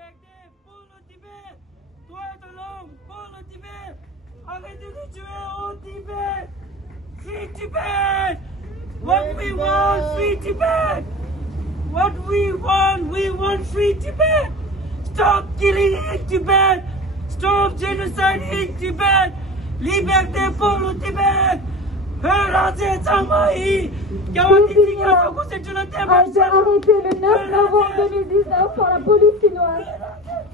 Liberté pour le Tibet. Droit de l'homme pour le Tibet. Arrêtez de tuer au Tibet. Free Tibet. What we want, free Tibet. What we want free Tibet. Stop killing in Tibet. Stop genocide in Tibet. Liberté pour le Tibet. Raja Samahi. Garantification constitutionnelle a été arrêté le 9 novembre 2019 par la police chinoise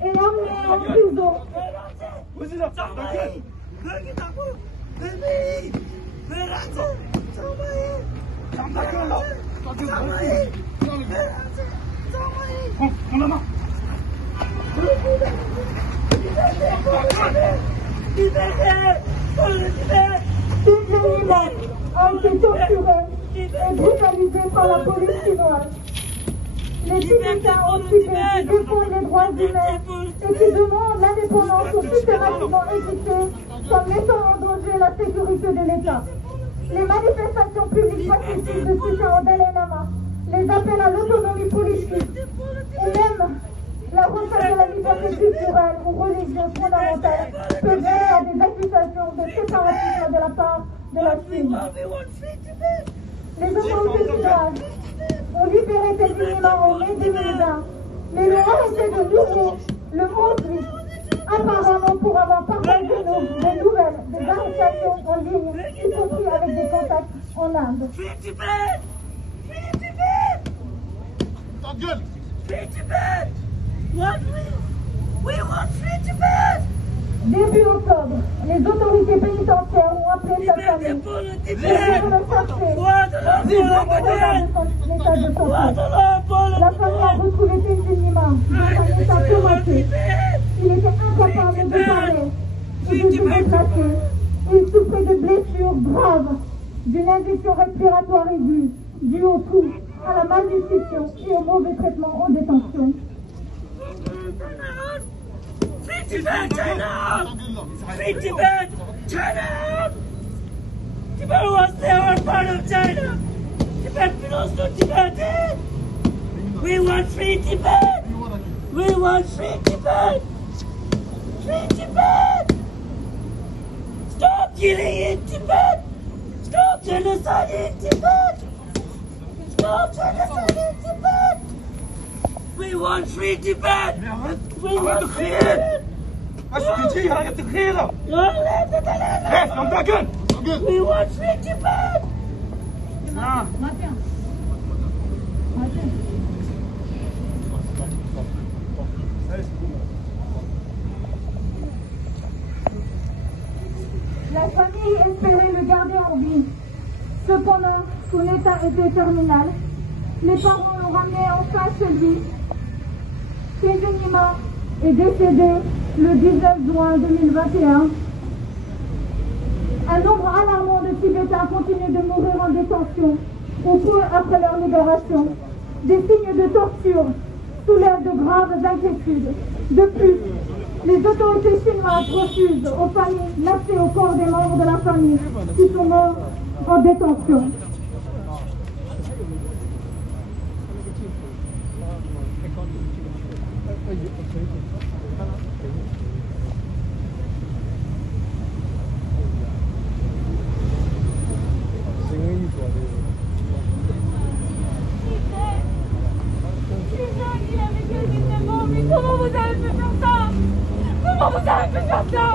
et emmené en prison. Prends la main. Toutes les imams ont été torturés et brutalisés par la police chinoise. Les Tibétains occupés qui défendent les droits humains et qui demandent l'indépendance sont systématiquement exécutés comme mettant en danger la sécurité de l'État. Les manifestations publiques pacifiques de soutien au Dalai Lama, les appels à l'autonomie politique et même la recherche de la liberté culturelle ou religieuse fondamentale peut mener à des accusations de séparatisme de la part de la Chine. Les autorités chinoises ont libéré ces minima en mai 2020, mais l'ont arrêté de nouveau le 11 juillet, apparemment pour avoir partagé des nouvelles des arrestations en ligne, y compris avec des contacts en Inde. Free Tibet! Free Tibet! Ta gueule! Free Tibet! What we want free Tibet! Début octobre, les autorités pénitentiaires ont appelé sa famille Liberté pour le et Tibet! pour le chercher. Droit de l'homme pour le L'état de Droit de santé. l'homme pour le La famille a retrouvé Tenzin dans un état tomaté. Il était incapable de parler et de se déplacer. Il souffrait de blessures graves, d'une infection respiratoire aiguë, due au cou, à la malnutrition et au mauvais traitement en détention. Free Tibet, China! Free Tibet, China! Tibet was never part of China! Tibet belongs to Tibet! We want free Tibet! We want free Tibet! Free Tibet! Stop killing in Tibet! Stop genocide in Tibet! Stop genocide in Tibet! We want free Tibet! We Arrête de want free crier! Tibet! Ah, je t'ai dit, arrête de crier là! Arrête de crier! Reste, ferme ta gueule! Ta gueule! We want free Tibet! Non! La famille espérait le garder en vie. Cependant, son état était terminal. Les parents l'ont ramené enfin chez lui. Tenzin est décédé le 19 juin 2021. Un nombre alarmant de Tibétains continue de mourir en détention au peu après leur libération. Des signes de torture soulèvent de graves inquiétudes. De plus, les autorités chinoises refusent aux familles l'accès au corps des membres de la famille qui sont morts en détention. Comment vous avez pu faire ça? Comment vous avez pu faire ça?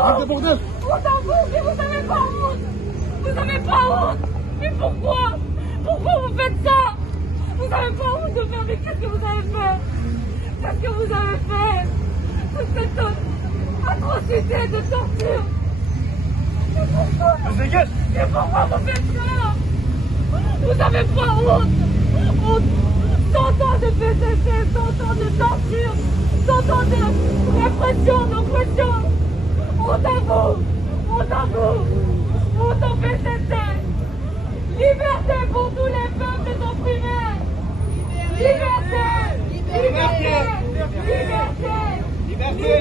Arrête de bordel! On s'en fout, mais vous n'avez pas honte! Vous n'avez pas honte! Mais pourquoi? Pourquoi vous faites ça? Vous n'avez pas honte de faire, mais qu'est-ce que vous avez fait? Qu'est-ce que vous avez fait? Toute cette atrocité de torture! Mais pourquoi? Dégage! Mais pourquoi vous faites ça? Vous n'avez pas honte! 100 ans de PCC, 100 ans de torture, 100 ans de répression, d'oppression. Honte à vous, honte à vous, honte au PCC. Liberté pour tous les peuples opprimés. Liberté, liberté, liberté, liberté.